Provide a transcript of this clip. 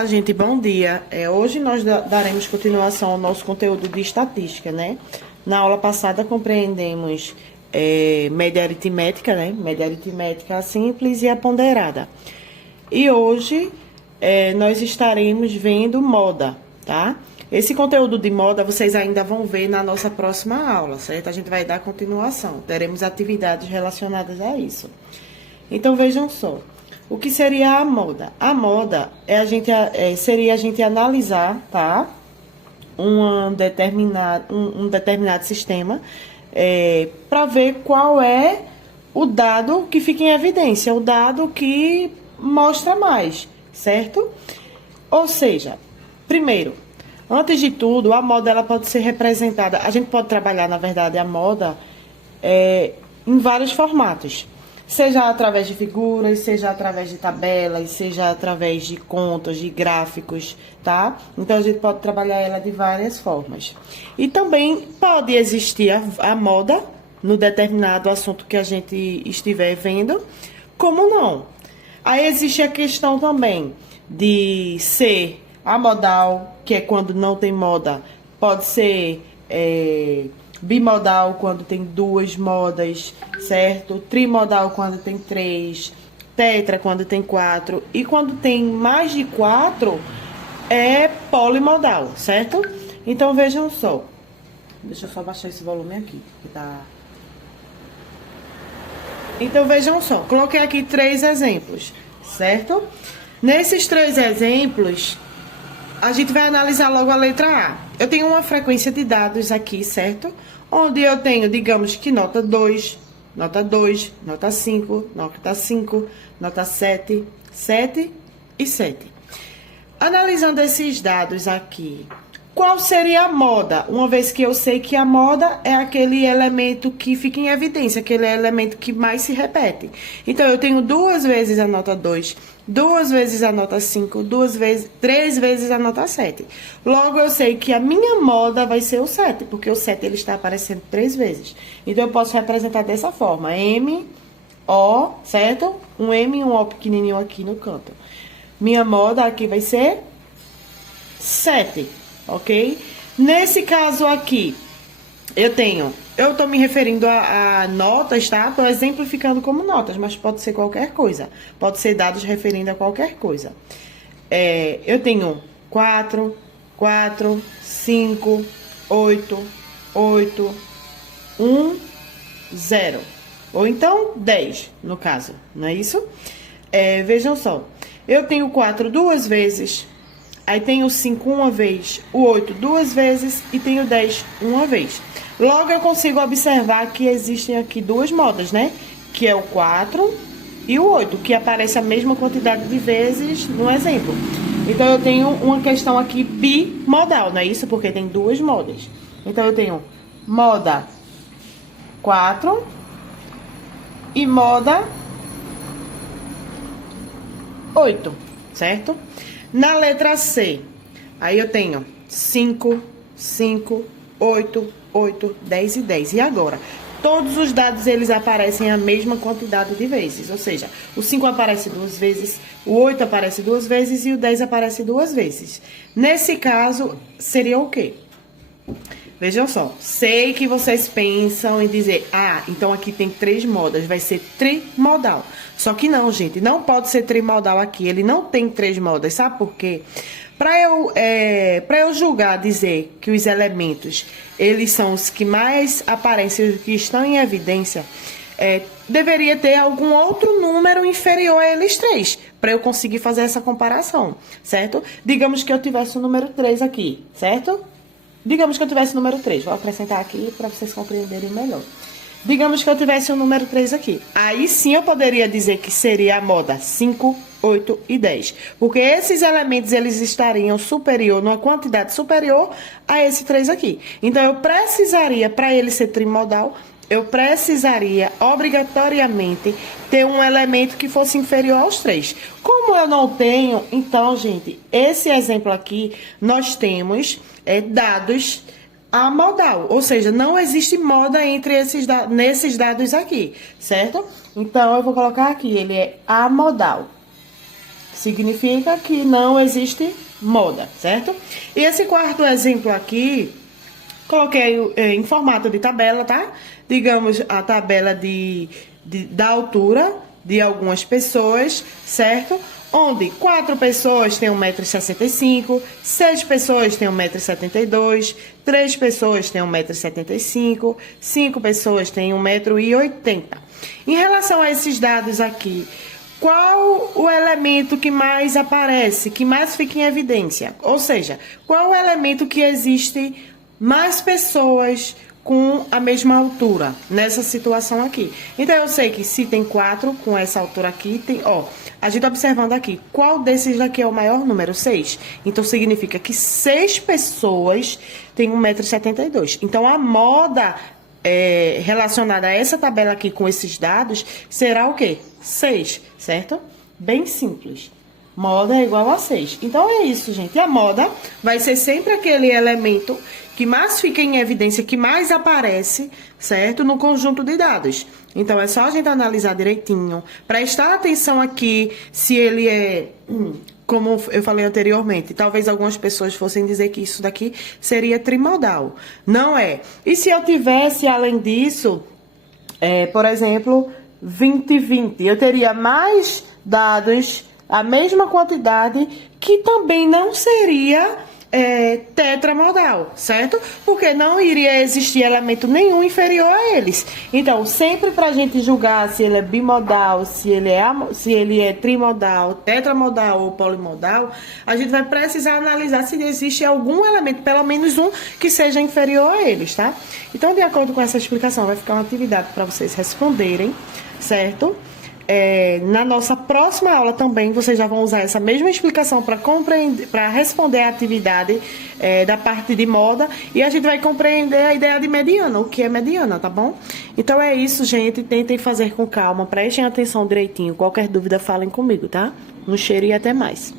Olá, gente, bom dia. Hoje nós daremos continuação ao nosso conteúdo de estatística, né? Na aula passada compreendemos média aritmética, né? Média aritmética simples e a ponderada. E hoje nós estaremos vendo moda, tá? Esse conteúdo de moda vocês ainda vão ver na nossa próxima aula, certo? A gente vai dar continuação, teremos atividades relacionadas a isso. Então, vejam só. O que seria a moda? A moda seria a gente analisar, tá? Um determinado sistema para ver qual é o dado que fica em evidência, o dado que mostra mais, certo? Ou seja, primeiro, antes de tudo, a moda ela pode ser representada, a gente pode trabalhar, na verdade, a moda em vários formatos. Seja através de figuras, seja através de tabelas, seja através de contas, de gráficos, tá? Então, a gente pode trabalhar ela de várias formas. E também pode existir a moda no determinado assunto que a gente estiver vendo, como não. Aí existe a questão também de ser amodal, que é quando não tem moda, pode ser bimodal quando tem duas modas, certo? Trimodal quando tem três, tetra quando tem quatro, e quando tem mais de quatro é polimodal, certo? Então vejam só. Deixa eu só baixar esse volume aqui, que tá. Então vejam só, coloquei aqui 3 exemplos, certo? Nesses 3 exemplos, a gente vai analisar logo a letra A. Eu tenho uma frequência de dados aqui, certo? Onde eu tenho, digamos que nota 2, nota 2, nota 5, nota 5, nota 7, 7 e 7. Analisando esses dados aqui, qual seria a moda? Uma vez que eu sei que a moda é aquele elemento que fica em evidência, aquele elemento que mais se repete. Então, eu tenho 2 vezes a nota 2, 2 vezes a nota 5, 3 vezes a nota 7. Logo, eu sei que a minha moda vai ser o 7, porque o 7 ele está aparecendo 3 vezes. Então, eu posso representar dessa forma, M, O, certo? Um M e um O pequenininho aqui no canto. Minha moda aqui vai ser 7. Ok? Nesse caso aqui, eu tô me referindo a notas, tá? Tô exemplificando como notas, mas pode ser qualquer coisa. Pode ser dados referindo a qualquer coisa. Eu tenho 4, 4, 5, 8, 8, 1, 0. Ou então 10, no caso, não é isso? Vejam só, eu tenho 4 2 vezes. Aí tenho o 5 uma vez, o 8 2 vezes e tenho o 10 uma vez. Logo, eu consigo observar que existem aqui 2 modas, né? Que é o 4 e o 8, que aparece a mesma quantidade de vezes no exemplo. Então, eu tenho uma questão aqui bimodal, não é isso? Porque tem 2 modas. Então, eu tenho moda 4 e moda 8, certo? Na letra C, aí eu tenho 5, 5, 8, 8, 10 e 10. E agora? Todos os dados, eles aparecem a mesma quantidade de vezes. Ou seja, o 5 aparece 2 vezes, o 8 aparece 2 vezes e o 10 aparece 2 vezes. Nesse caso, seria o quê? Vejam só, sei que vocês pensam em dizer, então aqui tem 3 modas, vai ser trimodal. Só que não, gente, não pode ser trimodal aqui, ele não tem 3 modas, sabe por quê? Para eu julgar, dizer que os elementos, eles são os que mais aparecem, os que estão em evidência, deveria ter algum outro número inferior a eles 3, para eu conseguir fazer essa comparação, certo? Digamos que eu tivesse o número 3 aqui, certo? Digamos que eu tivesse o número 3. Vou acrescentar aqui para vocês compreenderem melhor. Digamos que eu tivesse o número 3 aqui. Aí sim eu poderia dizer que seria a moda 5, 8 e 10. Porque esses elementos, eles estariam superior, numa quantidade superior a esse 3 aqui. Então, eu precisaria, para ele ser trimodal, eu precisaria, obrigatoriamente, ter um elemento que fosse inferior aos 3. Como eu não tenho, então, gente, esse exemplo aqui, nós temos dados amodal, ou seja, não existe moda entre nesses dados aqui, certo? Então, eu vou colocar aqui, ele é amodal, significa que não existe moda, certo? E esse quarto exemplo aqui, coloquei em formato de tabela, tá? Digamos, a tabela da altura de algumas pessoas, certo? Onde 4 pessoas têm 1,65 m, 6 pessoas têm 1,72 m, 3 pessoas têm 1,75 m, 5 pessoas têm 1,80 m. Em relação a esses dados aqui, qual o elemento que mais aparece, que mais fica em evidência? Ou seja, qual o elemento que existe mais pessoas com a mesma altura nessa situação aqui? Então eu sei que se tem 4 com essa altura aqui, tem, ó, a gente observando aqui, qual desses daqui é o maior número? 6. Então significa que 6 pessoas têm 1,72 m. Então a moda relacionada a essa tabela aqui com esses dados será o quê? 6, certo? Bem simples. Moda é igual a 6. Então é isso, gente. A moda vai ser sempre aquele elemento que mais fica em evidência, que mais aparece, certo? No conjunto de dados. Então é só a gente analisar direitinho, prestar atenção aqui se ele é, como eu falei anteriormente, talvez algumas pessoas fossem dizer que isso daqui seria trimodal. Não é. E se eu tivesse, além disso, por exemplo, 20/20, eu teria mais dados, a mesma quantidade, que também não seria tetramodal, certo? Porque não iria existir elemento nenhum inferior a eles. Então, sempre pra gente julgar se ele é bimodal, se ele é trimodal, tetramodal ou polimodal, a gente vai precisar analisar se existe algum elemento, pelo menos um, que seja inferior a eles, tá? Então, de acordo com essa explicação, vai ficar uma atividade para vocês responderem, certo? Na nossa próxima aula também, vocês já vão usar essa mesma explicação para responder a atividade da parte de moda, e a gente vai compreender a ideia de mediana, o que é mediana, tá bom? Então é isso, gente. Tentem fazer com calma, prestem atenção direitinho. Qualquer dúvida, falem comigo, tá? Um cheiro e até mais.